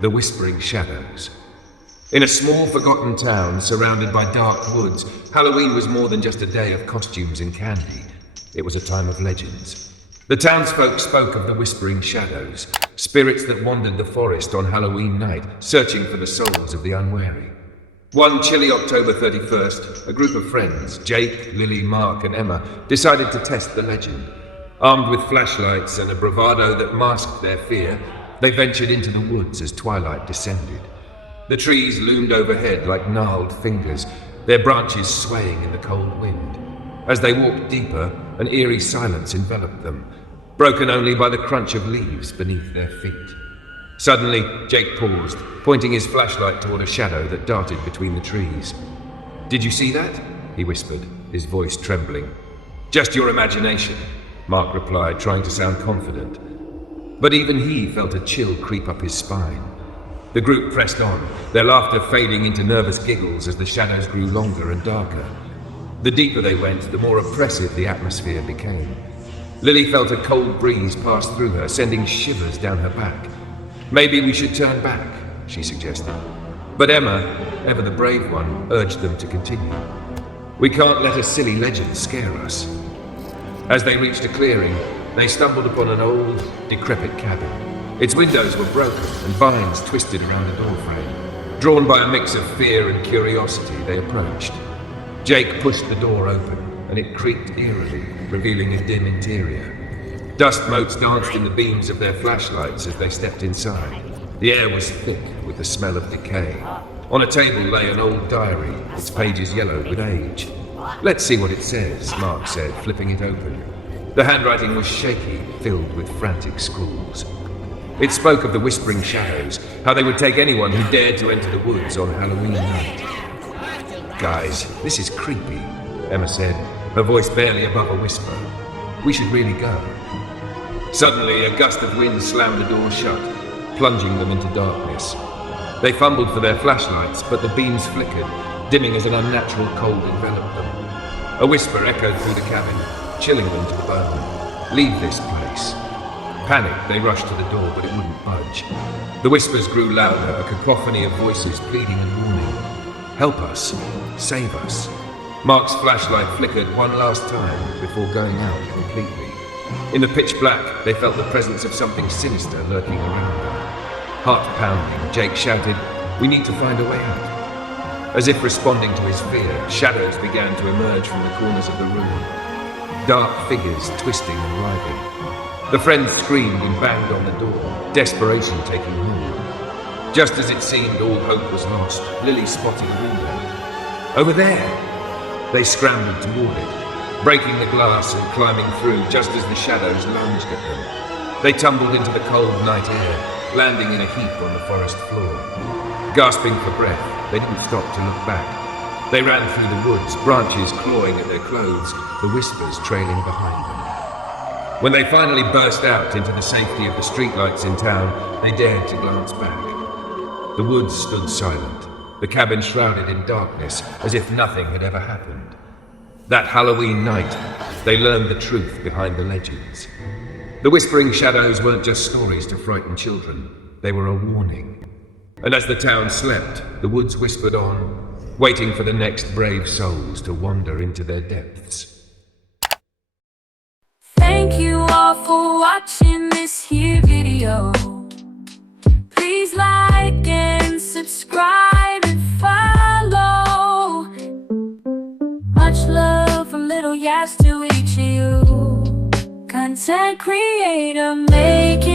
The Whispering Shadows. In a small, forgotten town surrounded by dark woods, Halloween was more than just a day of costumes and candy. It was a time of legends. The townsfolk spoke of the Whispering Shadows, spirits that wandered the forest on Halloween night, searching for the souls of the unwary. One chilly October 31st, a group of friends, Jake, Lily, Mark, and Emma, decided to test the legend. Armed with flashlights and a bravado that masked their fear, they ventured into the woods as twilight descended. The trees loomed overhead like gnarled fingers, their branches swaying in the cold wind. As they walked deeper, an eerie silence enveloped them, broken only by the crunch of leaves beneath their feet. Suddenly, Jake paused, pointing his flashlight toward a shadow that darted between the trees. "Did you see that?" he whispered, his voice trembling. "Just your imagination," Mark replied, trying to sound confident. But even he felt a chill creep up his spine. The group pressed on, their laughter fading into nervous giggles as the shadows grew longer and darker. The deeper they went, the more oppressive the atmosphere became. Lily felt a cold breeze pass through her, sending shivers down her back. "Maybe we should turn back," she suggested. But Emma, ever the brave one, urged them to continue. "We can't let a silly legend scare us." As they reached a clearing, they stumbled upon an old, decrepit cabin. Its windows were broken and vines twisted around the doorframe. Drawn by a mix of fear and curiosity, they approached. Jake pushed the door open, and it creaked eerily, revealing a dim interior. Dust motes danced in the beams of their flashlights as they stepped inside. The air was thick with the smell of decay. On a table lay an old diary, its pages yellowed with age. "Let's see what it says," Mark said, flipping it open. The handwriting was shaky, filled with frantic scrawls. It spoke of the Whispering Shadows, how they would take anyone who dared to enter the woods on Halloween night. "Guys, this is creepy," Emma said, her voice barely above a whisper. "We should really go." Suddenly, a gust of wind slammed the door shut, plunging them into darkness. They fumbled for their flashlights, but the beams flickered, dimming as an unnatural cold enveloped them. A whisper echoed through the cabin, chilling them to the bone. "Leave this place." Panicked, they rushed to the door, but it wouldn't budge. The whispers grew louder, a cacophony of voices pleading and warning. "Help us. Save us." Mark's flashlight flickered one last time before going out completely. In the pitch black, they felt the presence of something sinister lurking around them. Heart pounding, Jake shouted, "We need to find a way out." As if responding to his fear, shadows began to emerge from the corners of the room. Dark figures twisting and writhing. The friends screamed and banged on the door, desperation taking hold. Just as it seemed all hope was lost, Lily spotted a window. "Over there!" They scrambled toward it, breaking the glass and climbing through just as the shadows lunged at them. They tumbled into the cold night air, landing in a heap on the forest floor. Gasping for breath, they didn't stop to look back. They ran through the woods, branches clawing at their clothes, the whispers trailing behind them. When they finally burst out into the safety of the streetlights in town, they dared to glance back. The woods stood silent, the cabin shrouded in darkness, as if nothing had ever happened. That Halloween night, they learned the truth behind the legends. The Whispering Shadows weren't just stories to frighten children, they were a warning. And as the town slept, the woods whispered on, waiting for the next brave souls to wander into their depths. Thank you all for watching this here video. Please like and subscribe and follow. Much love from Little Yas to each of you. Content creator making